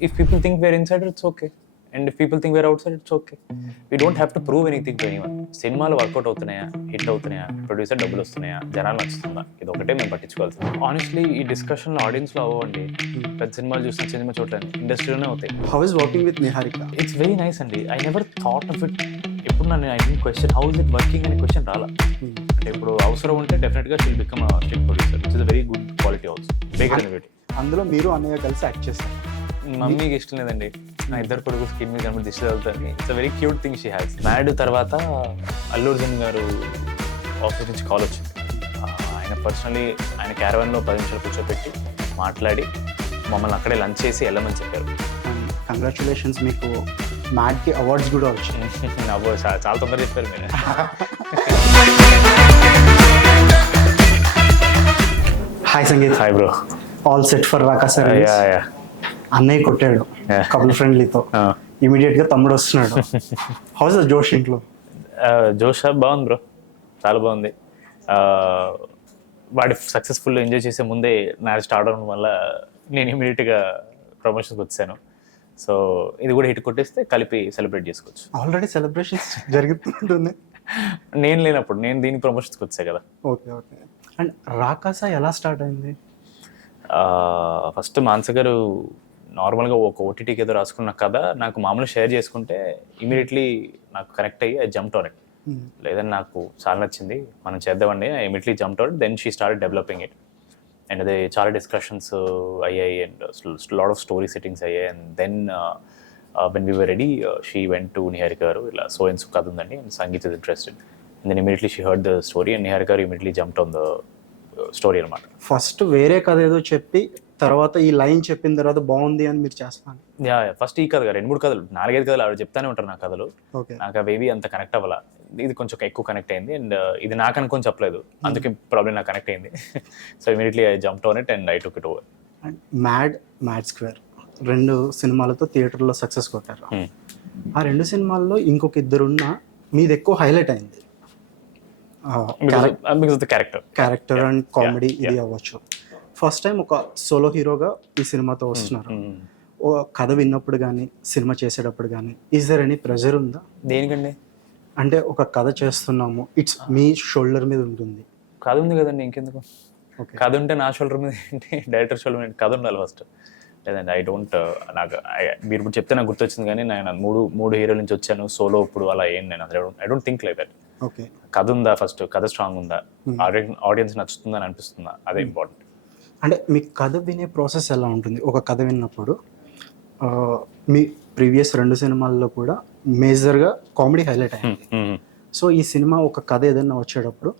If people think we're insider, it's okay. And if people think we're outside, it's okay. We don't have to prove anything to anyone. సినిమాలు work out అవుతున్నాయా, hit అవుతున్నాయా, producer డబ్బులు వస్తున్నాయా, జనాలు నచ్చుతుందా, ఇది ఒకటే మేము పట్టించుకోవాల్సింది. ఆనెస్ట్లీ ఈ డిస్కషన్లో ఆడియన్స్లో అవ్వండి, పెద్ద సినిమాలు చూస్తే సినిమా చూడలేదు, ఇండస్ట్రీలోనే అవుతాయి. How is working with Niharika? It's very nice అండి. I never thought of it. ఇప్పుడు నన్ను I don't question how is it working అనే క్వశ్చన్ రాలా. అంటే ఇప్పుడు అవసరం ఉంటే డెఫినెట్గా she'll become a strict producer, which is a very good quality also. అందులో మీరు అన్నయ్య కలిసి యాక్ట్ చేస్తారు. మమ్మీకి ఇష్టం లేదండి, నా ఇద్దరు కొడుకు స్కిన్ మీద కనబడి దిష్టి తగులుతుంది. It's a very cute thing she has. Married తర్వాత అల్లు అర్జున్ గారు ఆఫీస్ నుంచి కాల్ వచ్చింది. ఆయన పర్సనలీ ఆయన క్యారవాన్లో 10 నిమిషాలు కూర్చోబెట్టి మాట్లాడి మమ్మల్ని అక్కడే లంచ్ చేసి వెళ్ళమని చెప్పారు. కంగ్రాచులేషన్స్, మీకు మ్యాడ్కి అవార్డ్స్ కూడా వచ్చాయి. అబ్బో చాలా తొందరగా చెప్పారు మీరు. Hi Sangeeth. Hi bro. All set for Rakasa. అన్నయ్య కొట్టాడు కపుల్ ఫ్రెండ్లీతో, ఇమీడియట్ గా తమ్ముడు వస్తున్నాడు. హౌస్ జోష్ ఇంట్లో? జోష్ బాగుంది బ్రో, చాలా బాగుంది. వాడి సక్సెస్ఫుల్ ఎంజాయ్ చేసే ముందే మ్యారేజ్ స్టార్ట్ అవడం వల్ల నేను ఇమీడియట్గా ప్రమోషన్స్కి వచ్చాను. సో ఇది కూడా హిట్ కొట్టేస్తే కలిపి సెలబ్రేట్ చేసుకోవచ్చు. ఆల్రెడీ సెలబ్రేషన్స్ జరుగుతుంటుంది. నేను లేనప్పుడు నేను దీని ప్రమోషన్స్కి వచ్చా కదా. Okay okay. అండ్ రాకాసా ఎలా స్టార్ట్ అయింది? ఫస్ట్ మానస గారు నార్మల్గా ఒక ఓటీటీకి ఏదో రాసుకున్న కథ నాకు మామూలుగా షేర్ చేసుకుంటే ఇమీడియట్లీ నాకు కనెక్ట్ అయ్యి ఐ జంప్డ్ ఆన్ ఇట్. లేదని నాకు చాలా నచ్చింది, మనం చేద్దామండి. I immediately jumped on it. Then she start developing it. And అదే చాలా డిస్కషన్స్ అయ్యాయి and lot of story settings అయ్యాయి. And then when we were ready she went to Niharika గారు, ఇలా సో అండ్ సో కథ ఉందండి and Sangeeth is interested. And then immediately she heard the story and Niharika గారు immediately jumped on the story అనమాట. First వేరే కథ ఏదో చెప్పి తర్వాత ఈ లైన్ చెప్పిన తర్వాత బాగుంది అని మీరు చేస్తాను. యా ఫస్ట్ ఈ కథ 2-3 కథలు 4-5 కథలు ఆవిడ చెప్తానే ఉంటారు నా కథలు. నాకు అవేవి అంత కనెక్ట్ అవ్వాల, ఇది కొంచెం ఎక్కువ కనెక్ట్ అయింది. అండ్ ఇది నాకు అనుకొని చెప్పలేదు, అందుకే ప్రాబ్లం నాకు కనెక్ట్ అయింది. So immediately I jumped on it and I took it over. Mad square 2 సినిమాలతో థియేటర్లో సక్సెస్ కొట్టారు. ఆ 2 సినిమాల్లో ఇంకొక ఇద్దరున్న మీది ఎక్కువ హైలైట్ అయింది. క్యారెక్టర్ అండ్ కామెడీ ఇది అవ్వచ్చు. ఫస్ట్ టైం ఒక సోలో హీరోగా ఈ సినిమాతో వస్తున్నారు. కథ విన్నప్పుడు కానీ సినిమా చేసేటప్పుడు కానీ ఈజ్ దర్ ఎనీ ప్రెజర్ ఉందా? దేనికండి? అంటే ఒక కథ చేస్తున్నాము, ఇట్స్ మీ షోల్డర్ మీద ఉంటుంది. కథ ఉంది కదండి, ఇంకెందుకు? కథ ఉంటే నా షోల్డర్ మీద ఏంటి, డైరెక్టర్ షోల్డర్ మీద కథ ఉండాలి ఫస్ట్. లేదండి ఐ డోంట్, నాకు మీరు ఇప్పుడు చెప్తే నాకు గుర్తొచ్చింది కానీ నేను మూడు హీరోల నుంచి వచ్చాను సోలో, ఇప్పుడు అలా ఏం నేను I don't think like that. Okay, కథ ఉందా ఫస్ట్, కథ స్ట్రాంగ్ ఉందా, ఆడియన్స్ నచ్చుతుందా అని అనిపిస్తుందా, అదే ఇంపార్టెంట్. అంటే మీ కథ వినే ప్రాసెస్ ఎలా ఉంటుంది? ఒక కథ విన్నప్పుడు మీ ప్రీవియస్ 2 సినిమాల్లో కూడా మేజర్గా కామెడీ హైలైట్ అయింది. సో ఈ సినిమా ఒక కథ ఏదైనా వచ్చేటప్పుడు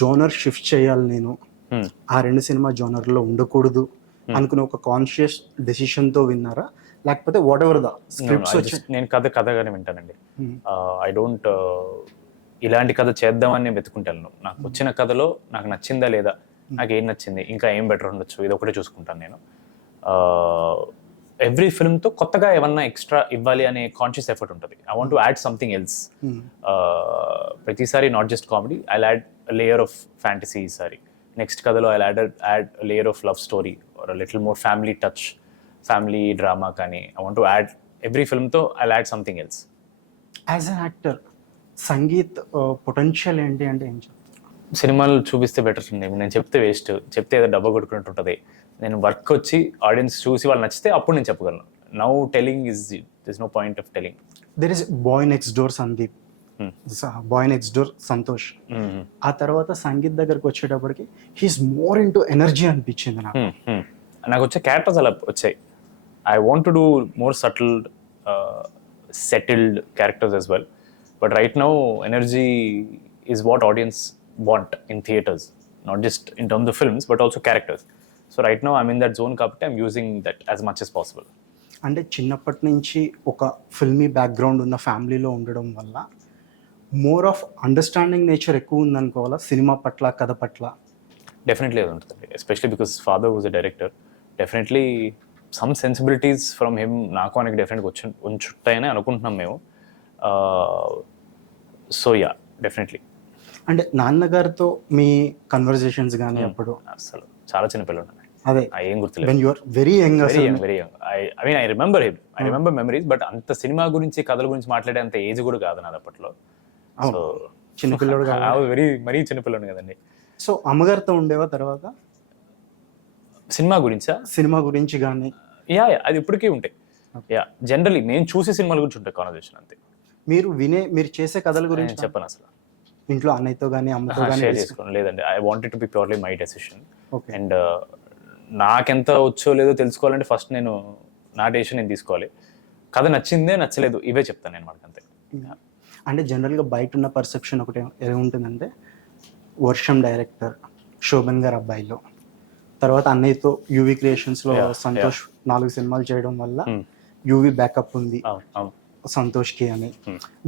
జోనర్ షిఫ్ట్ చేయాలి, నేను ఆ 2 సినిమా జోనర్లో ఉండకూడదు అనుకునే ఒక కాన్షియస్ డెసిషన్తో విన్నారా, లేకపోతే వాట్ ఎవర్ ద స్క్రిప్ట్స్ వచ్చి? నేను కథగానే వింటానండి. ఐ డోంట్ ఇలాంటి కథ చేద్దామని నేను వెతుకుంటాను. నాకు వచ్చిన కథలో నాకు నచ్చిందా లేదా, నాకు ఏం నచ్చింది, ఇంకా ఏం బెటర్ ఉండొచ్చు, ఇది ఒకటే చూసుకుంటాను నేను. ఎవ్రీ ఫిల్మ్తో కొత్తగా ఏమన్నా ఎక్స్ట్రా ఇవ్వాలి అనే కాన్షియస్ ఎఫర్ట్ ఉంటుంది. I want to add something else. ప్రతిసారి not just comedy, I add layer of fantasy. ఈసారి నెక్స్ట్ కథలో I add layer of love story or little more family touch, family drama కానీ. I want to add every ఫిల్మ్తో I add something else. As an actor Sangeeth potential ఏంటి అంటే ఏం చెప్తారు? సినిమాలు చూపిస్తే బెటర్ అండి. నేను చెప్తే వేస్ట్, చెప్తే ఏదో డబ్బా కొట్టుకున్నట్టు ఉంటుంది. నేను వర్క్ వచ్చి ఆడియన్స్ చూసి వాళ్ళు నచ్చితే అప్పుడు నేను చెప్పగలను. Now telling is no point of telling. There is boy next door Sandeep, boy next door Santosh. ఆ తర్వాత సంగీత్ దగ్గరకు వచ్చేటప్పటికి హీస్ మోర్ ఇంటూ ఎనర్జీ అనిపించింది నాకు. నాకు వచ్చే క్యారెక్టర్స్ అలా వచ్చాయి. I want to do more subtle, settled characters as well. But right now energy is what audience want in theaters, not just in terms of films but also characters. So right now I'm in that zone కాబట్టి I'm using that as much as possible. అంటే చిన్నప్పటి నుంచి ఒక filmy background ఉన్న ఫ్యామిలీలో ఉండడం వల్ల more of understanding nature ఎక్కువ ఉందనుకోవాలా సినిమా పట్ల, కథ పట్ల? డెఫినెట్లీ అది ఉంటుంది, especially because father was a director. Definitely some sensibilities from him నాకు ఆయనకి డెఫినెట్గా ఉంచుతాయని అనుకుంటున్నాం మేము. So yeah definitely. అంటే నాన్నగారితో మీ కన్వర్జేషన్స్ కానీ అప్పుడు? అసలు చాలా చిన్నపిల్లలు అదే ఏం గుర్తులేదు. When you are very young very young, very young. I mean I remember him, I remember memories, but అంత సినిమా గురించి కథల గురించి మాట్లాడే అంత ఏజ్ కూడా కాదు నాది అప్పట్లో. సో చిన్నపిల్లడు వెరీ మరీ చిన్నపిల్లని కదండి. సో అమ్మగారితో ఉండేవా తర్వాత సినిమా గురించా? సినిమా గురించి కానీ? యా, అది ఇప్పటికీ ఉంటాయి. యా, జనరలీ నేను చూసే సినిమాల గురించి ఉంటాయి కాన్వర్సేషన్ అంతే. మీరు చేసే కథల గురించి చెప్పను అసలు. ఇంట్లో అన్నయ్యతో కానీ అమ్మతో కానీ షేర్ చేసుకోండి. లేదండి, I wanted to be purely my decision. Okay. And నాకెంత వచ్చో లేదో తెలుసుకోవాలంటే ఫస్ట్ నేను నా డెసిషన్ నేను తీసుకోవాలి. కథ నచ్చిందే నచ్చలేదు ఇవే చెప్తాను నేను మనకు అంతే. అంటే జనరల్గా బయట ఉన్న పర్సెప్షన్ ఒకటి ఎలా ఉంటుందంటే, వర్షం డైరెక్టర్ శోభన్ గారు అబ్బాయిలో, తర్వాత అన్నయ్యతో యూవి క్రియేషన్స్లో సంతోష్ 4 సినిమాలు చేయడం వల్ల యూవి బ్యాకప్ ఉంది సంతోష్కి అని.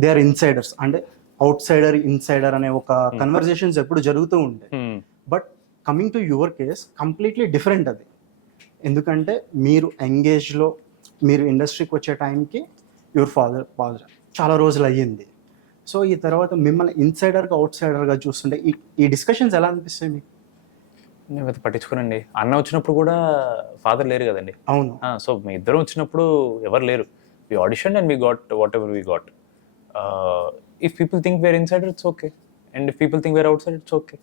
దే ఆర్ ఇన్సైడర్స్, అంటే అవుట్ సైడర్ ఇన్సైడర్ అనే ఒక కన్వర్జేషన్స్ ఎప్పుడు జరుగుతూ ఉంటాయి. But coming to your case completely different అది. ఎందుకంటే మీరు ఎంగేజ్లో మీరు ఇండస్ట్రీకి వచ్చే టైంకి యువర్ ఫాదర్ చాలా రోజులు అయ్యింది. సో ఈ తర్వాత మిమ్మల్ని ఇన్సైడర్గా అవుట్ సైడర్గా చూస్తుంటే ఈ డిస్కషన్స్ ఎలా అనిపిస్తాయి మీకు? నేను అయితే పట్టించుకోనండి. అన్న వచ్చినప్పుడు కూడా ఫాదర్ లేరు కదండి. అవును. సో మీ ఇద్దరం వచ్చినప్పుడు ఎవరు లేరు. We audition and we got whatever we got. If people think we're insider it's okay, and if people think we're outside it's okay.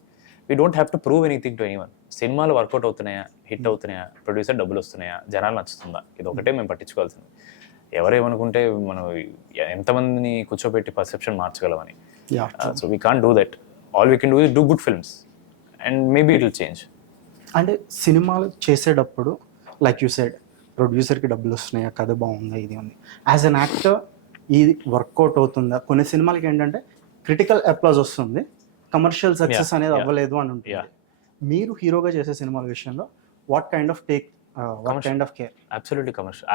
We don't have to prove anything to anyone. సినిమాలు work out అవుతున్నాయా, hit అవుతున్నాయా, producer డబ్బులు వస్తున్నాయా, జనాలు నచ్చుతుందా, ఇది ఒకటే మేము పట్టించుకోవాల్సింది. ఎవరేమనుకుంటే మనం ఎంతమందిని కూర్చోబెట్టి పర్సెప్షన్ మార్చగలమని. So we can't do that. All we can do is do good films and maybe it will change. అంటే సినిమాలు చేసేటప్పుడు లైక్ యూ సెడ్ ప్రొడ్యూసర్కి డబ్బులు వస్తున్నాయా, కథ బాగుందా, ఇది ఉంది. యాజ్ అన్ యాక్టర్ ఇది వర్కౌట్ అవుతుందా? కొన్ని సినిమాలకి ఏంటంటే క్రిటికల్ అప్లాజ్ వస్తుంది, కమర్షియల్ సక్సెస్ అనేది అవ్వలేదు అని ఉంటుంది. మీరు హీరోగా చేసే సినిమాల విషయంలో what kind of care? Absolutely commercial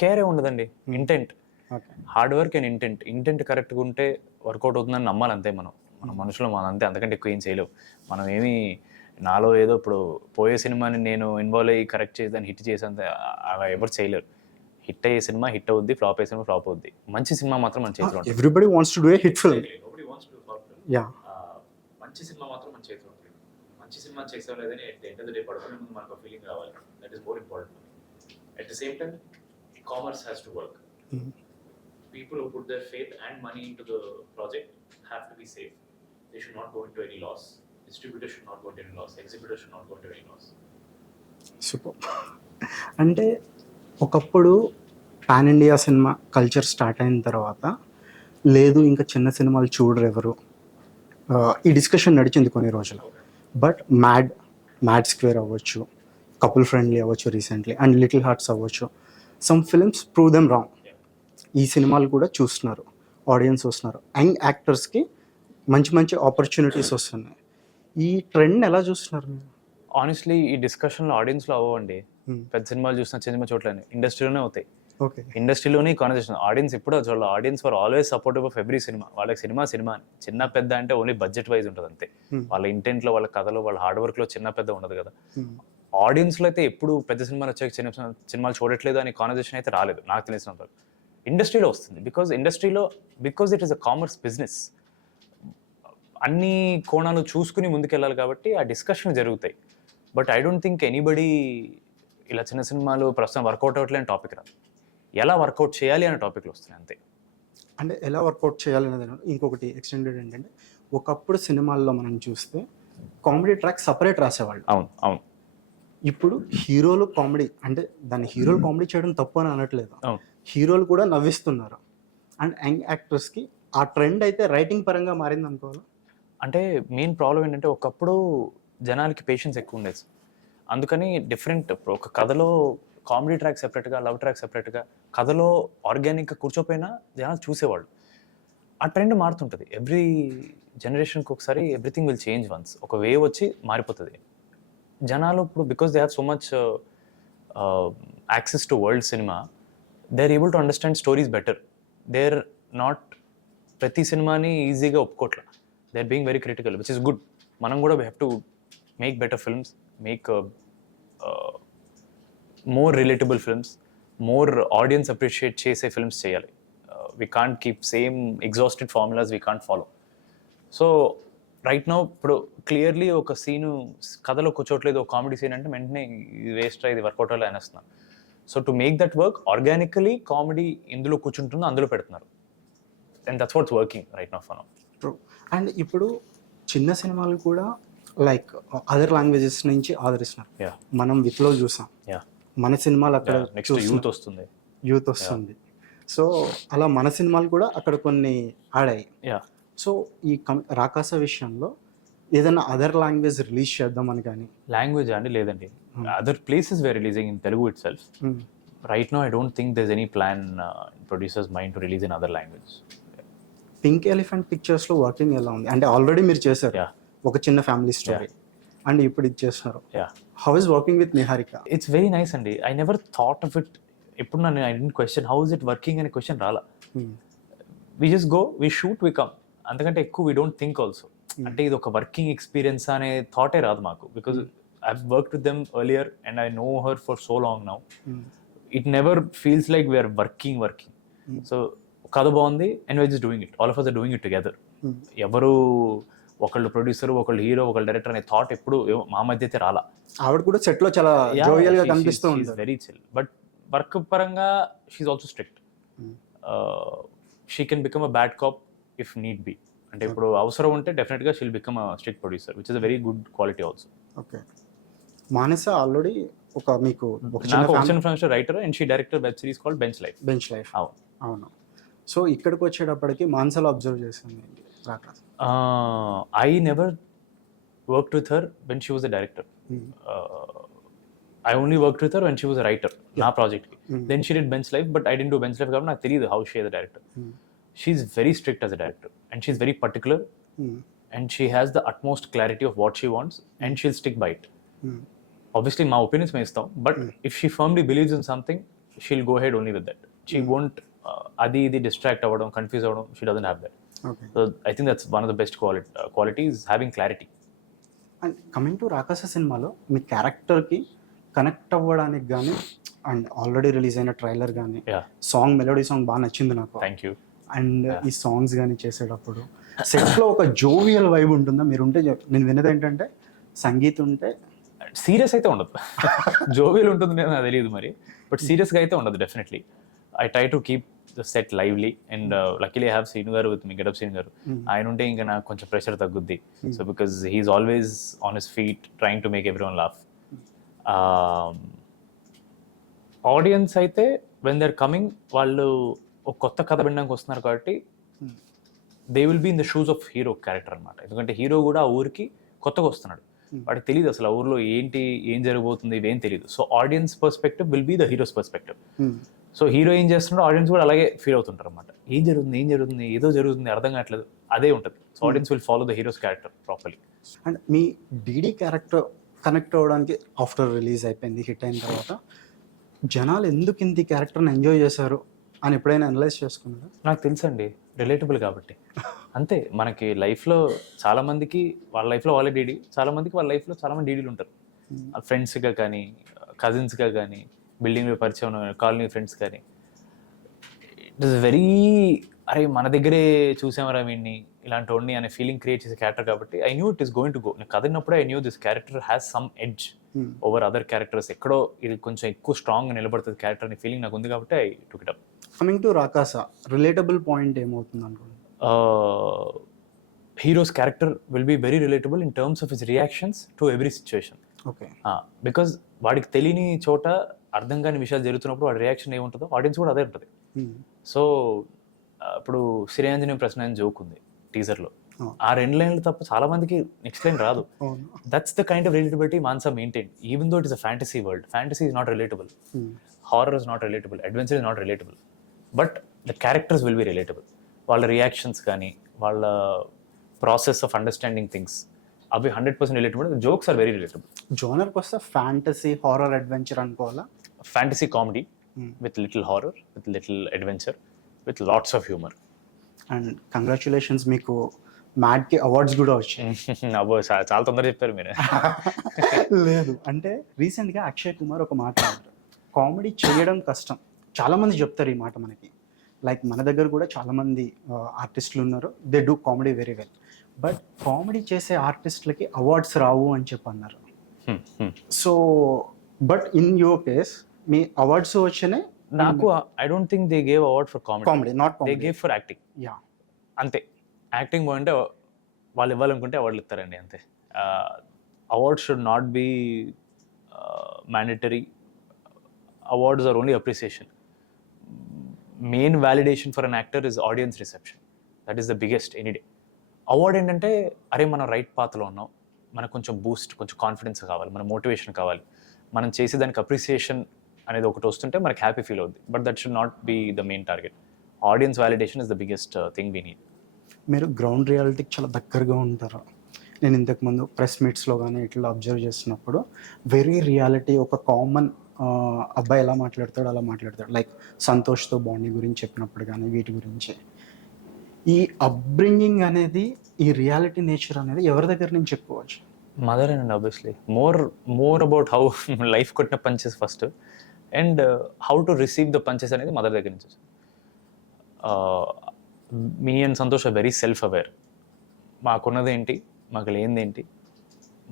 కేరే ఉండదండి. Intent, hard work and intent కరెక్ట్గా ఉంటే వర్కౌట్ అవుతుందని నమ్మాలి అంతే. మనం మనుషులు మనం అంతే, అంతకంటే ఎక్కువ ఏం చేయలేవు. మనం ఏమి నాలో ఏదో ఇప్పుడు పోయే సినిమాని నేను ఇన్వాల్వ్ అయ్యి కరెక్ట్ చేసి హిట్ చేసేంత అలా ఎవరు చేయలేరు. హిట్ అయ్యే సినిమా హిట్ అవుద్ది, ఫ్లాప్ అయ్యే సినిమా ఫ్లాప్ అవుద్ది. మంచి సినిమా మాత్రం మన చేతిలో ఉంటుంది. Everybody wants to do A hit film. Yeah, మంచి సినిమా మాత్రం మన చేతిలో ఉంటుంది. మంచి సినిమా చేసాం లేదని at the end of the day పడుకునే ముందు మనకు ఫీలింగ్ రావాలి. That is more important. At the same time commerce has to work. People who put their faith and money into the project have to be safe. They should not go into any loss. Distributors should not go into any loss. Exhibitors should not go into any loss. Super. అంటే ఒకప్పుడు pan India cinema culture start అయిన తర్వాత లేదు ఇంకా చిన్న సినిమాలు చూడరు ఎవరు, ఈ డిస్కషన్ నడిచింది కొన్ని రోజులు. బట్ మ్యాడ్ స్క్వేర్ అవ్వచ్చు, కపుల్ ఫ్రెండ్లీ అవ్వచ్చు రీసెంట్లీ, అండ్ లిటిల్ హార్ట్స్ అవ్వచ్చు, some films prove them wrong. ఈ సినిమాలు కూడా చూస్తున్నారు, ఆడియన్స్ వస్తున్నారు, యంగ్ యాక్టర్స్కి మంచి మంచి ఆపర్చునిటీస్ వస్తున్నాయి. ఈ ట్రెండ్ ఎలా చూస్తున్నారు మీరు? ఆనెస్ట్లీ ఈ డిస్కషన్లో ఆడియన్స్లో అవ్వండి. పెద్ద సినిమాలు చూసిన చిన్న సినిమా చోట్లని ఇండస్ట్రీలోనే అవుతాయి. ఓకే, ఇండస్ట్రీలోనే ఈ కాన్వర్సేషన్. ఆడియన్స్ ఎప్పుడో చూడాలి. Audience for always supportive of every cinema. వాళ్ళకి సినిమా చిన్న పెద్ద అంటే ఓన్లీ బడ్జెట్ వైజ్ ఉంటుంది అంతే. వాళ్ళ ఇంటెంట్లో, వాళ్ళ కథలో, వాళ్ళ హార్డ్ వర్క్లో చిన్న పెద్ద ఉండదు కదా. ఆడియన్స్లో అయితే ఎప్పుడు పెద్ద సినిమాలు వచ్చాక చిన్న సినిమాలు చూడట్లేదు అనే కాన్వర్సేషన్ అయితే రాలేదు నాకు తెలిసినంత. ఇండస్ట్రీలో వస్తుంది. Because it is a commerce business. అన్ని కోణాలు చూసుకుని ముందుకెళ్ళాలి కాబట్టి ఆ డిస్కషన్ జరుగుతాయి. But I don't think anybody ఇలా చిన్న సినిమాలు ప్రస్తుతం వర్కౌట్ అవ్వట్లేని టాపిక్ రాదు. ఎలా వర్కౌట్ చేయాలి అనే టాపిక్లు వస్తున్నాయి అంతే. అంటే ఎలా వర్కౌట్ చేయాలి అనేది. ఇంకొకటి ఎక్స్టెండెడ్ ఏంటంటే, ఒకప్పుడు సినిమాల్లో మనం చూస్తే కామెడీ ట్రాక్ సపరేట్ రాసేవాళ్ళు. అవును. ఇప్పుడు హీరోలు కామెడీ, అంటే దాన్ని హీరోలు కామెడీ చేయడం తప్పు అని అనట్లేదు, హీరోలు కూడా నవ్విస్తున్నారు. అండ్ యంగ్ యాక్టర్స్కి ఆ ట్రెండ్ అయితే రైటింగ్ పరంగా మారింది అనుకోవాలి. అంటే మెయిన్ ప్రాబ్లం ఏంటంటే, ఒకప్పుడు జనాలకి పేషెన్స్ ఎక్కువ ఉండేది. అందుకని డిఫరెంట్ ఒక కథలో కామెడీ ట్రాక్ సెపరేట్గా, లవ్ ట్రాక్ సెపరేట్గా, కథలో ఆర్గానిక్గా కూర్చోపోయినా జనాలు చూసేవాళ్ళు. ఆ ట్రెండ్ మారుతుంటుంది. ఎవ్రీ జనరేషన్కి ఒకసారి ఎవ్రీథింగ్ విల్ చేంజ్ వన్స్. ఒక వేవ్ వచ్చి మారిపోతుంది. జనాలు ఇప్పుడు because they have so much access to world cinema, they are able to understand stories better. They are not ప్రతి సినిమాని ఈజీగా ఒప్పుకోట్లా. They are being very critical, which is good. మనం కూడా we have to make better films, make more relatable films, more audience appreciate చేసే films చేయాలి. We can't keep same exhausted formulas we can't follow. So right now ఇప్పుడు clearly ఒక scene కథలో కూర్చోట్లేదు, ఒక comedy scene అంటే వెంటనే ఇది వేస్ట్, ఇది వర్కౌట్ అవ్వాలి అనేస్తున్నాను. So to make that work organically comedy ఎందులో కూర్చుంటుందో అందులో పెడుతున్నారు, and that's what's working right now for now. True. And ఇప్పుడు చిన్న సినిమాలు కూడా లైక్ అదర్ లాంగ్వేజెస్ నుంచి ఆదరిస్తున్నారు. మనం విత్లో చూసాం, మన సినిమాలు అక్కడ నెక్స్ట్ యూత్ వస్తుంది, యూత్ వస్తుంది. సో అలా మన సినిమాలు కూడా అక్కడ కొన్ని ఆడాయి. సో ఈ రాకాస విషయంలో ఏదైనా అదర్ లాంగ్వేజ్ రిలీజ్ చేద్దామని కానీ? లాంగ్వేజ్ అండి లేదండి, other places where releasing in Telugu it self. Right now I don't think there is any plan producers mind to release in other language. Pink elephant pictures లో working ఎలా ఉంది? అంటే already మీరు చేశారు ఒక చిన్న ఫ్యామిలీ స్టోరీ, అండ్ ఇప్పుడు ఇది చేస్తున్నారు. How is working with Niharika? It's very nice అండి. I never thought of it. ఎప్పుడు నన్ను I didn't question how is it working అనే క్వశ్చన్ రాలా. We just go, we shoot, we come. అంతకంటే ఎక్కువ వి డోంట్ థింక్ ఆల్సో. అంటే ఇది ఒక వర్కింగ్ ఎక్స్పీరియన్స్ అనే థాటే రాదు మాకు, because I have worked with them earlier and I know her for so long now. It never feels like we're working. So కథ బాగుంది and we're just doing it, all of us are doing it together. ఎవరు ఒకళ్ళు producer, ఒకళ్ళు hero, ఒకళ్ళు director అనే thought ఎప్పుడు మా మధ్య అయితే రాలా. ఆవిడ కూడా సెట్ లో చాలా జోవియల్ గా కనిపిస్తూ ఉంది, వెరీ చిల్. బట్ వర్క్ పరంగా she's also strict. She can become a bad cop if need be. అంటే ఇప్పుడు అవసరం ఉంటే డెఫినెట్ గా she'll become a strict producer, which is a very good quality also. Okay. Manasa already ఒక మీకు ఒక writer and she director web series called Bench Life. అవును. So ఇక్కడికి వచ్చేటప్పటికి మానసలో అబ్జర్వ్ చేసింది రాకాస. I never worked with her when she was a director. I only worked with her when she was a writer. నా project కి. Then she did Bench Life, but I didn't do Bench Life కాబట్టి నాకు తెలియదు how she is a director. She's very strict as a director and she's very particular and she has the utmost clarity of what she wants and she'll stick by it. Obviously మా opinions మేము ఇస్తాం, but if she firmly believes in something, she'll go ahead only with that. She won't అది ఇది distract అవ్వడం, confuse అవ్వడం. She doesn't have that. Okay. So I think that's one of the best qualities, having clarity. And coming to Rakasa సినిమాలో మీ క్యారెక్టర్కి connect అవ్వడానికి కానీ and already release అయిన ట్రైలర్ కానీ సాంగ్, మెలోడీ సాంగ్ బాగా నచ్చింది నాకు. Thank you. అండ్ ఈ సాంగ్స్ కానీ చేసేటప్పుడు సెట్లో ఒక జోవియల్ వైబ్ ఉంటుందా? మీరు ఉంటే నేను విన్నది ఏంటంటే సంగీత్ ఉంటే సీరియస్ అయితే ఉండదు, జోవియల్ ఉంటుంది నాకు తెలియదు మరి, బట్ సీరియస్గా అయితే ఉండదు definitely. I try to keep the set lively and luckily I have Seenu garu with me, get up Seenu garu. ఆయన ఉంటే ఇంకా నాకు కొంచెం ప్రెషర్ తగ్గుద్ది. So because he's always on his feet trying to make everyone laugh. Audience అయితే when they're coming, వాళ్ళు ఒక కొత్త కథ వినడానికి వస్తున్నారు కాబట్టి they will be in the shoes of hero character అన్నమాట. ఎందుకంటే హీరో కూడా ఆ ఊరికి కొత్తగా వస్తున్నాడు, వాడికి తెలియదు అసలు ఆ ఊర్లో ఏం జరగబోతుంది, ఇవేం తెలియదు. So audience perspective will be the hero's perspective. So hero ఏం చేస్తున్నాడో ఆడియన్స్ కూడా అలాగే ఫీల్ అవుతుంటారు అనమాట. ఏం జరుగుతుంది, ఏదో జరుగుతుంది, అర్థం కావట్లేదు, అదే ఉంటుంది. So audience will follow the heroes character properly. And me DD character connect అవ్వడానికి ఆఫ్టర్ రిలీజ్ అయిపోయింది, హిట్ అయిన తర్వాత జనాలు ఎందుకు ఇంత క్యారెక్టర్ని ఎంజాయ్ చేశారు అని ఎప్పుడైనా అనలైజ్ చేసుకున్నారా? నాకు తెలుసండి, రిలేటబుల్ కాబట్టి అంతే. మనకి లైఫ్లో చాలా మందికి వాళ్ళ లైఫ్లో వాళ్ళే డీడీ, చాలా మందికి వాళ్ళ లైఫ్లో చాలా మంది డీడీలు ఉంటారు. ఫ్రెండ్స్గా కానీ, కజిన్స్గా కానీ, బిల్డింగ్లో పరిచయం కాలనీ ఫ్రెండ్స్ కానీ. ఇట్ ఈస్ వెరీ అరే మన దగ్గరే చూసామరా వీడిని, ఇలాంటి వాడిని అనే ఫీలింగ్ క్రియేట్ చేసే క్యారెక్టర్ కాబట్టి I knew it is going to go. నేను కదిలినప్పుడే I knew this character has some edge over other characters. ఎక్కడో ఇది కొంచెం ఎక్కువ స్ట్రాంగ్ నిలబడుతుంది క్యారెక్టర్ అనే ఫీలింగ్ నాకు ఉంది కాబట్టి I took it up. Coming to Rakasa, relatable point ఏమవుతుంది అనుకోండి? Heroes character will be very relatable in terms of his reactions to every situation. Okay. Because వాడికి తెలియని చోట అర్థం కాని విషయాలు జరుగుతున్నప్పుడు వాడి రియాక్షన్ ఏముంటుందో ఆడియన్స్ కూడా అదే ఉంటుంది. సో ఇప్పుడు శ్రేయాంజనేయ ప్రశ్న అని జోక్ ఉంది టీజర్లో, ఆ 2 లైన్లు తప్ప చాలా మందికి నెక్స్ట్ లైన్ రాదు. That's the kind of relatability మాన్సా maintain. Even though it is a fantasy world, fantasy is not relatable, horror is not relatable, adventure is not relatable, but the characters will be relatable. వాళ్ళ reactions కానీ, వాళ్ళ process of understanding things అవి 100% relatable. Jokes are very relatable. జోనర్కి వస్తే fantasy, horror, adventure అనుకోవాలా? Fantasy comedy with little horror, with little adventure, with lots of humour. And congratulations, మీకు మ్యాడ్కి awards కూడా వచ్చాయి. అబ్బో చాలా తొందరగా చెప్పారు మీరు. లేదు అంటే రీసెంట్గా అక్షయ్ కుమార్ ఒక మాట అన్నారు, కామెడీ చేయడం కష్టం. చాలామంది చెప్తారు ఈ మాట మనకి, లైక్ మన దగ్గర కూడా చాలామంది ఆర్టిస్టులు ఉన్నారు, they do comedy very well. But comedy చేసే ఆర్టిస్టులకి అవార్డ్స్ రావు అని చెప్పి అన్నారు. So but in your case మీ అవార్డ్స్ వచ్చినాయి. నాకు I don't think they gave award for comedy not they comedy. Gave for acting. Yeah అంతే. యాక్టింగ్ బాగుంటే వాళ్ళు ఇవ్వాలనుకుంటే అవార్డులు ఇస్తారండి, అంతే. Awards should not be mandatory. Awards are only appreciation. Main validation for an actor is audience reception. That is the biggest any day. Award ఏంటంటే అరే మనం రైట్ పాత్లో ఉన్నాం, మనకు కొంచెం బూస్ట్, కొంచెం కాన్ఫిడెన్స్ కావాలి, మన మోటివేషన్ కావాలి, మనం చేసే దానికి అప్రిసియేషన్ అనేది ఒకటి వస్తుంటే మనకి హ్యాపీ ఫీల్ అవుద్ది. But that should not be the main target. Audience validation is the biggest thing we need. మీరు గ్రౌండ్ రియాలిటీకి చాలా దగ్గరగా ఉంటారు. నేను ఇంతకుముందు ప్రెస్ మీట్స్లో కానీ ఇట్లా అబ్జర్వ్ చేస్తున్నప్పుడు వెరీ రియాలిటీ, ఒక కామన్ అబ్బాయి ఎలా మాట్లాడతాడు అలా మాట్లాడతాడు. లైక్ సంతోష్తో బాండింగ్ గురించి చెప్పినప్పుడు కానీ వీటి గురించి ఈ అప్బ్రింగింగ్ అనేది, ఈ రియాలిటీ నేచర్ అనేది ఎవరి దగ్గర నుంచి చెప్పుకోవచ్చు? Mother and obviously more about how life కొట్టిన punches first and how to receive the punches అనేది మదర్ దగ్గర నుంచి వచ్చింది. Me and Santosh are very self aware. మాకున్నది ఏంటి, మాకు లేనిది ఏంటి,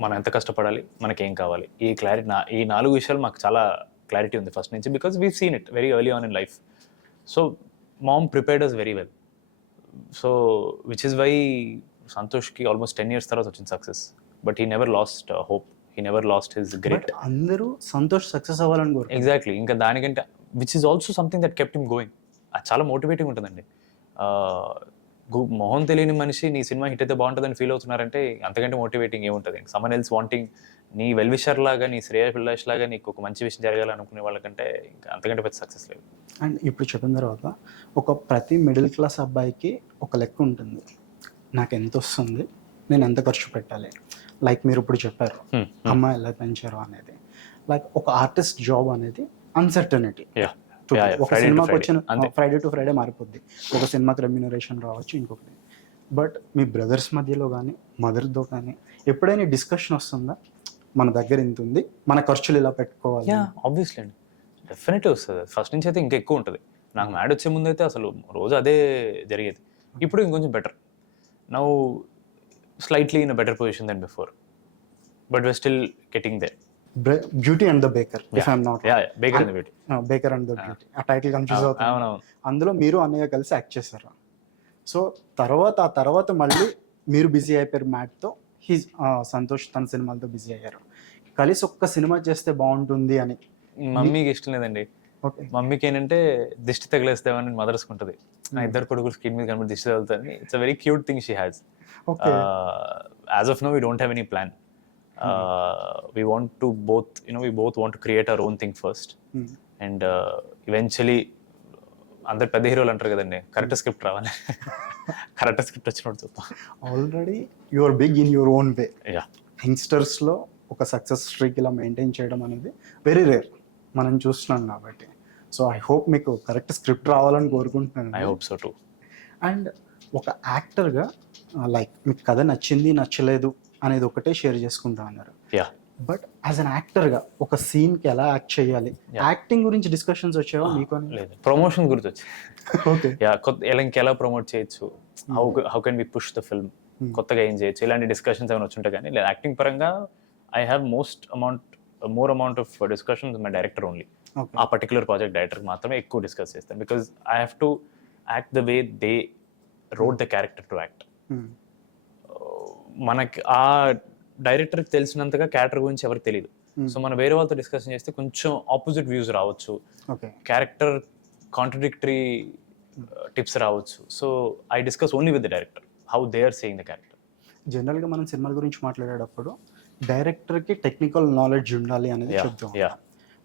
మనం ఎంత కష్టపడాలి, మనకేం కావాలి, ఈ క్లారిటీ, ఈ 4 విషయాలు మాకు చాలా క్లారిటీ ఉంది ఫస్ట్ నుంచి, because we seen it very early on in life. So mom prepared us very well. So which is why సంతోష్కి ఆల్మోస్ట్ 10 years తర్వాత వచ్చింది success. But he never lost hope, he never lost his great. అందరూ Santosh success అవ్వాలని కోరు. Exactly. ఇంకా దానికంటే which is also something that kept him going. అది చాలా మోటివేటింగ్ ఉంటుందండి. మొహం తెలియని మనిషి నీ సినిమా హిట్ అయితే బాగుంటుందని ఫీల్ అవుతున్నారంటే అంతకంటే మోటివేటింగ్ ఏముంటుంది? సమ్మన్ ఎల్స్ వాంటింగ్, నీ వెల్ విషర్ లాగా, నీ శ్రేయ పిల్లాష్ లాగా నీకు ఒక మంచి విషయం జరగాలనుకునే వాళ్ళకంటే ఇంకా అంతకంటే పెద్ద సక్సెస్ లేదు. అండ్ ఇప్పుడు చెప్పిన తర్వాత ప్రతి మిడిల్ క్లాస్ అబ్బాయికి ఒక లెక్క ఉంటుంది, నాకు ఎంత వస్తుంది, నేను ఎంత ఖర్చు పెట్టాలి. లైక్ మీరు ఇప్పుడు చెప్పారు అమ్మాయి ఎలా పెంచారు అనేది. లైక్ ఒక ఆర్టిస్ట్ జాబ్ అనేది అన్సర్టనిటీ. ఒక సినిమాకి వచ్చిన ఫ్రైడే టు ఫ్రైడే మారిపోద్ది. ఒక సినిమాకి రెమ్యూనరేషన్ రావచ్చు, ఇంకొకటి. బట్ మీ బ్రదర్స్ మధ్యలో కానీ మదర్తో కానీ ఎప్పుడైనా డిస్కషన్ వస్తుందా, మన దగ్గర ఇంత ఉంది, మన ఖర్చులు ఇలా పెట్టుకోవాలి? ఆబ్వియస్లీ అండి, డెఫినెట్లీ వస్తుంది. ఫస్ట్ నుంచి అయితే ఇంకా ఎక్కువ ఉంటుంది. నాకు మ్యాడ్ వచ్చే ముందు అయితే అసలు రోజు అదే జరిగేది. ఇప్పుడు ఇంకొంచెం better. Now slightly in a better position then before, but we're still getting there. Beauty and the baker, if I'm not baker and the beauty. Baker and the beauty, ఆ టైటిల్ కన్ఫ్యూజ్ అవుతుంది. అందులో మీరు అన్నయ్య కలిసి act చేశారు. So ఆ తర్వాత మళ్ళీ మీరు బిజీ అయిపోయారు మ్యాట్తో, సంతోష్ తన సినిమాలతో బిజీ అయ్యారు. కలిసి ఒక్క సినిమా చేస్తే బాగుంటుంది అని మమ్మీకి ఇష్టం లేదండి. మమ్మీకి ఏంటంటే దిష్టి తగిలేస్తామని మదర్స్కుంటుంది. నా ఇద్దరు కొడుకులు స్క్రీన్ మీద కనబడి దిష్టి తగులుతుంది. It's a very cute thing she has. As of now we don't have any plan. We want to both, we both want to create our own thing first. And eventually అందరు పెద్ద హీరోలు అంటారు కదండి, correct script రావాలి. Correct script వచ్చినట్టు చూద్దాం. Already you are big in your own way. యంగ్స్టర్స్లో ఒక సక్సెస్ స్ట్రీక్ ఇలా మెయింటైన్ చేయడం అనేది వెరీ రేర్, మనం చూస్తున్నాం కాబట్టి. సో ఐ హోప్ మీకు కరెక్ట్ స్క్రిప్ట్ రావాలని కోరుకుంటున్నాను. I hope so two. And ఒక యాక్టర్గా లైక్ మీకు కథ నచ్చింది నచ్చలేదు అనేది ఒకటే షేర్ చేసుకుంటా అన్నారు. బట్ యాజ్ అన్ యాక్టర్గా ఒక సీన్కి ఎలా యాక్ట్ చేయాలి, యాక్టింగ్ గురించి డిస్కషన్స్ వచ్చావా మీకు? లేదు, ప్రమోషన్ గురించి వచ్చాయి. ఓకే, ఎలా ప్రమోట్ చేయొచ్చు, how can be push the film, కొత్తగా ఏం చేయొచ్చు, ఇలాంటి డిస్కషన్స్ ఏమైనా వచ్చుంటాయి. కానీ లేదు, యాక్టింగ్ పరంగా I have more amount of discussions my director only. ఆ పర్టికులర్ ప్రాజెక్ట్ డైరెక్టర్ మాత్రమే ఎక్కువ డిస్కస్ చేస్తాను, because I have to act the way they road the character to act. మనకి ఆ డైరెక్టర్కి తెలిసినంతగా క్యారెక్టర్ గురించి ఎవరికి తెలియదు. సో మనం వేరే వాళ్ళతో డిస్కషన్ చేస్తే కొంచెం ఆపోజిట్ వ్యూస్ రావచ్చు, క్యారెక్టర్ కాంట్రడిక్టరీ టిప్స్ రావచ్చు. So I discuss only with the director how they are saying the character. జనరల్గా మనం సినిమాల గురించి మాట్లాడేటప్పుడు డైరెక్టర్కి టెక్నికల్ నాలెడ్జ్ ఉండాలి అనేది చెప్తాం.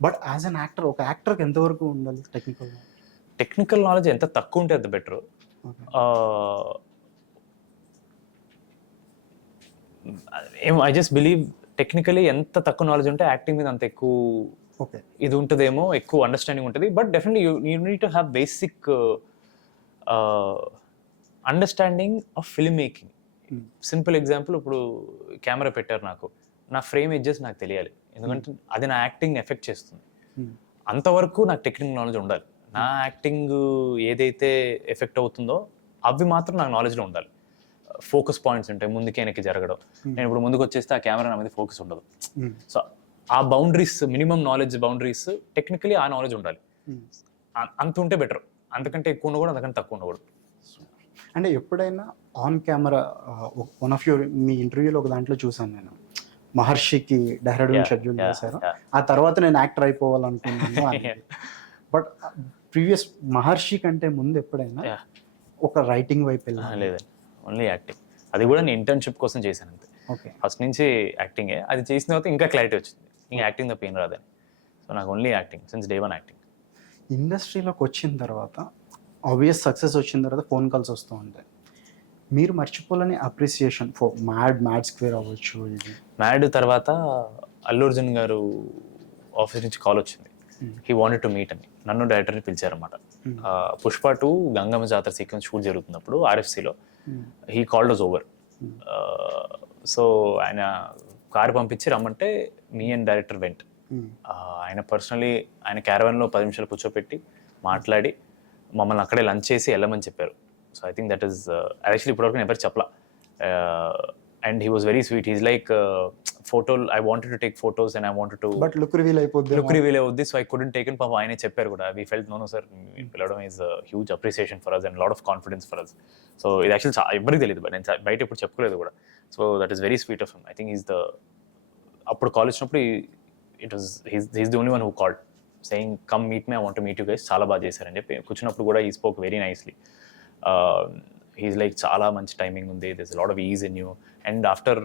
బట్ యాజ్ అన్ యాక్టర్, ఒక యాక్టర్కి ఎంతవరకు ఉండాలి టెక్నికల్ నాలెడ్జ్? ఎంత తక్కువ ఉంటే అంత better. I just believe technically ఎంత తక్కువ నాలెడ్జ్ ఉంటే యాక్టింగ్ మీద అంత ఎక్కువ ఇది ఉంటుందేమో, ఎక్కువ అండర్స్టాండింగ్ ఉంటుంది. But definitely you need to have basic understanding of film making. Simple example, ఇప్పుడు కెమెరా పెట్టారు, నాకు నా ఫ్రేమ్ ఎడ్జెస్ నాకు తెలియాలి, ఎందుకంటే అది నా యాక్టింగ్ ఎఫెక్ట్ చేస్తుంది. అంతవరకు నాకు టెక్నికల్ నాలెడ్జ్ ఉండాలి. నా యాక్టింగ్ ఏదైతే ఎఫెక్ట్ అవుతుందో అవి మాత్రం నాకు నాలెడ్జ్లో ఉండాలి. ఫోకస్ పాయింట్స్ ఉంటాయి, ముందుకి వెనక్కి జరగడం. నేను ఇప్పుడు ముందుకు వచ్చేస్తే ఆ కెమెరా నా మీద ఫోకస్ ఉండదు. సో ఆ boundaries, minimum knowledge boundaries, technically ఆ నాలెడ్జ్ ఉండాలి. అంత ఉంటే బెటర్, అంతకంటే ఎక్కువ ఉండకూడదు, అంతకంటే తక్కువ ఉండకూడదు. అంటే ఎప్పుడైనా on camera one of your మీ ఇంటర్వ్యూలో ఒక దాంట్లో చూసాను నేను, మహర్షికి డెహ్రాడూన్ షెడ్యూల్ చేశారు, ఆ తర్వాత నేను యాక్టర్ అయిపోవాలనుకున్నాను. బట్ ప్రీవియస్ మహర్షి కంటే ముందు ఎప్పుడైనా ఒక రైటింగ్ వైపు వెళ్ళాను? లేదండి, ఓన్లీ యాక్టింగ్. అది కూడా నేను ఇంటర్న్షిప్ కోసం చేశాను అంతే. ఓకే, ఫస్ట్ నుంచి యాక్టింగే. అది చేసిన తర్వాత ఇంకా క్లారిటీ వచ్చింది, ఇంకా యాక్టింగ్ తప్ప ఏం రాదని. సో నాకు only acting, since day one acting. ఇండస్ట్రీలోకి వచ్చిన తర్వాత ఆబ్వియస్ సక్సెస్ వచ్చిన తర్వాత ఫోన్ కాల్స్ వస్తూ ఉంటాయి. మీరు మర్చిపోలేని అప్రిసియేషన్ ఫర్ మ్యాడ్ స్క్వేర్ అవ్వచ్చు, ఇది మ్యాడ్ తర్వాత అల్లు అర్జున్ గారు ఆఫీస్ నుంచి కాల్ వచ్చింది, హీ వాంటెడ్ టు మీట్ అని. నన్ను డైరెక్టర్ని పిలిచారన్నమాట. పుష్ప 2 గంగమ్మ జాతర సీక్వెన్స్ షూట్ జరుగుతున్నప్పుడు ఆర్ఎఫ్సిలో he called us over. So ఆయన కారు పంపించి రమ్మంటే మీ అండ్ డైరెక్టర్ వెంట్. ఆయన పర్సనలీ ఆయన క్యారవాన్లో 10 నిమిషాలు కూర్చోపెట్టి మాట్లాడి మమ్మల్ని అక్కడే లంచ్ చేసి వెళ్ళమని చెప్పారు. So I think that is actually ఇప్పటివరకు నేను ఎవరు చెప్పలా. And he was very sweet. He's like ఫోటోలు, I wanted to take photos and I wanted to, but look reveal అయిపోద్ది, సో ఐ కుడెంట్ టేక్. పాపం ఆయనే చెప్పారు కూడా, వీ ఫెల్ట్ నో సార్, పిలవడం is huge appreciation for us and lot of confidence for us. So ఇది actually ఎవరికి తెలియదు, but నేను బయట ఇప్పుడు చెప్పుకోలేదు కూడా. So that is very sweet of him. I think is the, అప్పుడు కాల్ వచ్చినప్పుడు it was he's the only one who called saying come meet me, I want to meet you guys, చాలా బాగా చేశారని చెప్పి. కూర్చున్నప్పుడు కూడా he spoke very nicely. He's like చాలా మంచి టైమింగ్ ఉంది, there's a lot of ease in you. And after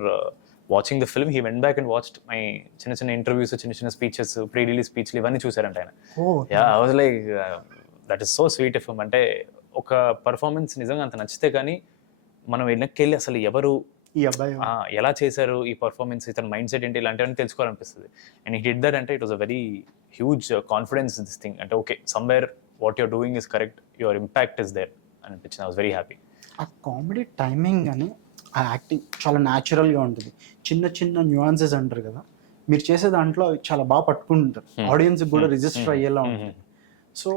watching the film, he went back and watched my చిన్న ఇంటర్వ్యూస్, చిన్న స్పీచెస్, ప్రీ-రిలీజ్ స్పీచ్లు ఇవన్నీ చూసారంట ఆయన. I was like that is so sweet of him. అంటే ఒక performance నిజంగా అంత నచ్చితే కానీ మనం వెనక్కి అసలు ఎవరు ఈ అబ్బాయి ఎలా చేశారు ఈ పర్ఫార్మెన్స్, ఇతని మైండ్ సెట్ ఏంటి, ఇలాంటివన్నీ తెలుసుకోవాలనిపిస్తుంది. And he did that. అంటే it was a very huge confidence this thing. అంటే okay, somewhere what you're doing is correct, your impact is there అనిపించింది. I was very happy. ఆ కామెడీ టైమింగ్ అని ఆ acting చాలా న్యాచురల్గా ఉంటుంది. చిన్న న్యూయాన్సెస్ అంటారు కదా, మీరు చేసే దాంట్లో చాలా బాగా పట్టుకుంటారు, ఆడియన్స్కి కూడా రిజిస్టర్ అయ్యేలా ఉంటుంది. సో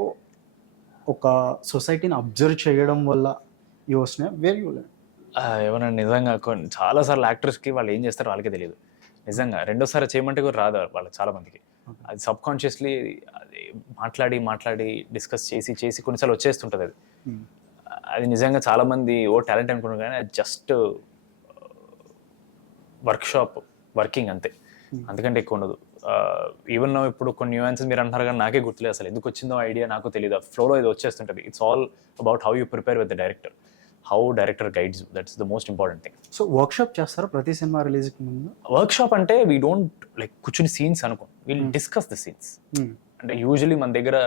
ఒక సొసైటీని అబ్జర్వ్ చేయడం వల్ల ఈ వస్తున్నాయి వేరే ఏమన్నా నిజంగా చాలాసార్లు యాక్టర్స్కి వాళ్ళు ఏం చేస్తారో వాళ్ళకే తెలియదు. నిజంగా రెండోసారి చేయమంటే కూడా రాదు వాళ్ళకి చాలా మందికి. అది సబ్ కాన్షియస్లీ అది మాట్లాడి డిస్కస్ చేసి కొన్నిసార్లు వచ్చేస్తుంటుంది అది. అది నిజంగా చాలామంది టాలెంట్ అనుకున్నారు, కానీ అది జస్ట్ వర్కింగ్ అంతే, అంతకంటే ఎక్కువ ఉండదు. ఈవెన్ నో ఇప్పుడు కొన్ని న్యూయాన్సెస్ మీరు అంటారు కానీ నాకే గుర్తులేదు అసలు ఎందుకు వచ్చిందో ఐడియా, నాకు తెలియదు. ఫ్లోలో ఇది వచ్చేస్తుంటుంది. It's all about how you prepare with the director, how director guides you, that's the most important thing. So workshop చేస్తారా ప్రతి సినిమా రిలీజ్కి ముందు? వర్క్షాప్ అంటే వీ డోంట్ లైక్ కూర్చుని సీన్స్ అనుకో, విల్ డిస్కస్ ద సీన్స్. అంటే యూజువలీ మన దగ్గర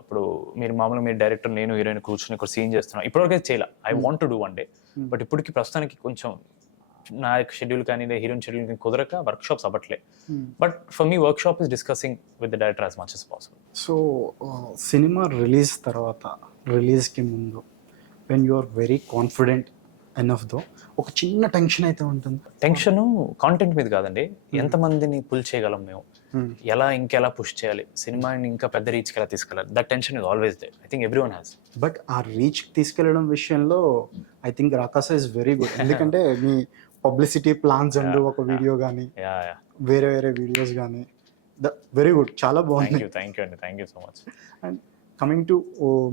ఇప్పుడు మీరు మామూలుగా మీరు డైరెక్టర్, నేను హీరోయిన్ కూర్చొని ఒక సీన్ చేస్తున్నాం, ఇప్పటివరకు చేయాలి. I want to do one day, but ఇప్పటికి ప్రస్తుతానికి కొంచెం నా షెడ్యూల్ కానీ హీరోయిన్ షెడ్యూల్ కానీ కుదరక వర్క్షాప్స్ అవ్వట్లే. But for me workshop is discussing with the director as much as possible. So సినిమా రిలీజ్ తర్వాత, రిలీజ్కి ముందు, when you are very confident enough though, ఒక చిన్న టెన్షన్ అయితే ఉంటుంది. టెన్షన్ కాంటెంట్ మీద కాదండి, ఎంతమందిని పుల్ చేయగలం మేము, ఎలా ఇంకెలా పుష్ చేయాలి, సినిమాని ఇంకా పెద్ద రీచ్కి ఎలా తీసుకెళ్ళాలి, that tension is always there. I think everyone has. But ఆ రీచ్ తీసుకెళ్ళడం విషయంలో I think Rakasa is very good. ఎందుకంటే మీ పబ్లిసిటీ ప్లాన్స్ అండ్ ఒక వీడియో కానీ వేరే వీడియోస్ కానీ వెరీ గుడ్, చాలా బాగుంది. Thank you so much. And coming to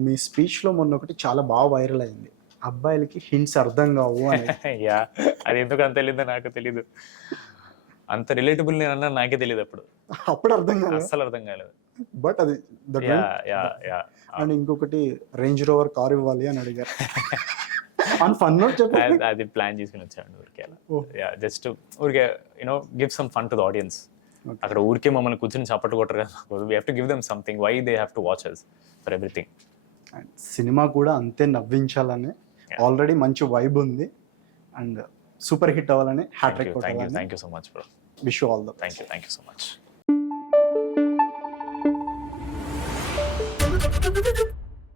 మీ స్పీచ్లో మొన్న ఒకటి చాలా బాగా వైరల్ అయింది, అబ్బాయిలకి హింట్స్ అర్థం కావు అని. అది ఎందుకు అంత తెలియదో నాకు తెలీదు, అంత రిలేటబుల్ నేను అన్నా నాకే తెలియదు. అప్పుడు అర్థం కాలేదు, అస్సలు అర్థం కాలేదు. బట్ అది అండ్ ఇంకొకటి రేంజ్ రోవర్ కార్ ఇవ్వాలి అని అడిగారు. అది ప్లాన్ చేసుకుని వచ్చాను ఊరికే, జస్ట్ ఊరికే you know give some fun to the audience. అక్కడ ఊరికే మమ్మల్ని కూర్చొని చప్పట్లు కొట్టరు కదా, we have to give them something, why they have to watch us for everything. Cinema కూడా అంతే నవ్వించాలని, ఆల్రెడీ మంచి వైబ్ ఉంది అండ్ సూపర్ హిట్ అవ్వాలని, హ్యాట్రిక్ కొట్టాలని. Thank you so much bro. Wish you all the thank you so much.